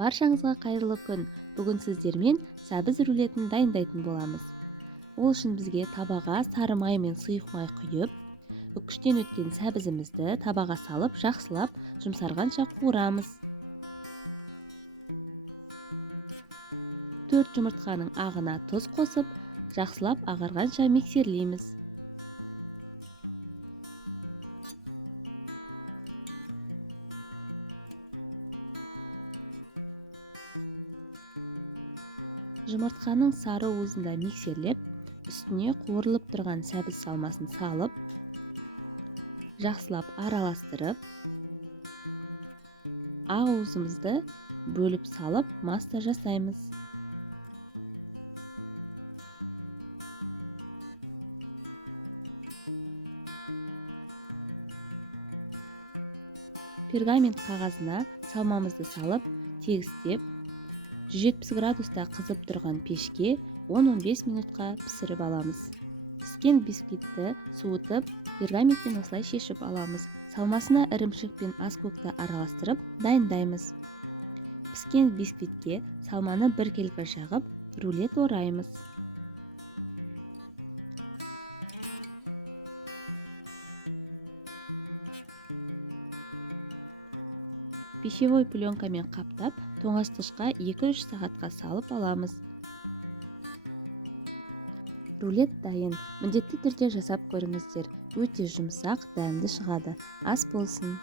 Баршаңызға қайырлы күн. Бүгін сіздермен сәбіз рулетін дайындайтын боламыз. Ол үшін бізге табаға сары май мен сұйық май құйып, үккіштен өткен сәбізімізді табаға салып, жақсылап жұмсарғанша қуырамыз. 4 жұмыртқаның ағына тұз қосып, жақсылап ағарғанша миксерлейміз. Жұмыртқаның сары уызында миксерлеп, үстіне қуырылып тұрған сәбіз салмасын салып, жақсылап араластырып, ақ уызымызды бөліп салып, масса жасаймыз. Пергамент қағазына салмамызды салып, тегістеп, 170 градуста қызып тұрған пешке 10-15 минутқа пісіріп аламыз. Піскен бисквитті суытып, пергаменттен осылай шешіп аламыз. Салмасына ірімшік пен аскөкті араластырып дайындаймыз. Піскен бисквитке салманы біркелкі жағып, рулет ораймыз. Пищевой пленкамен қаптап, тоңазытқышқа 2-3 сағатқа салып аламыз. Рулет дайын. Міндетті түрде жасап көріңіздер. Өте жұмсақ, дәмді шығады. Ас болсын.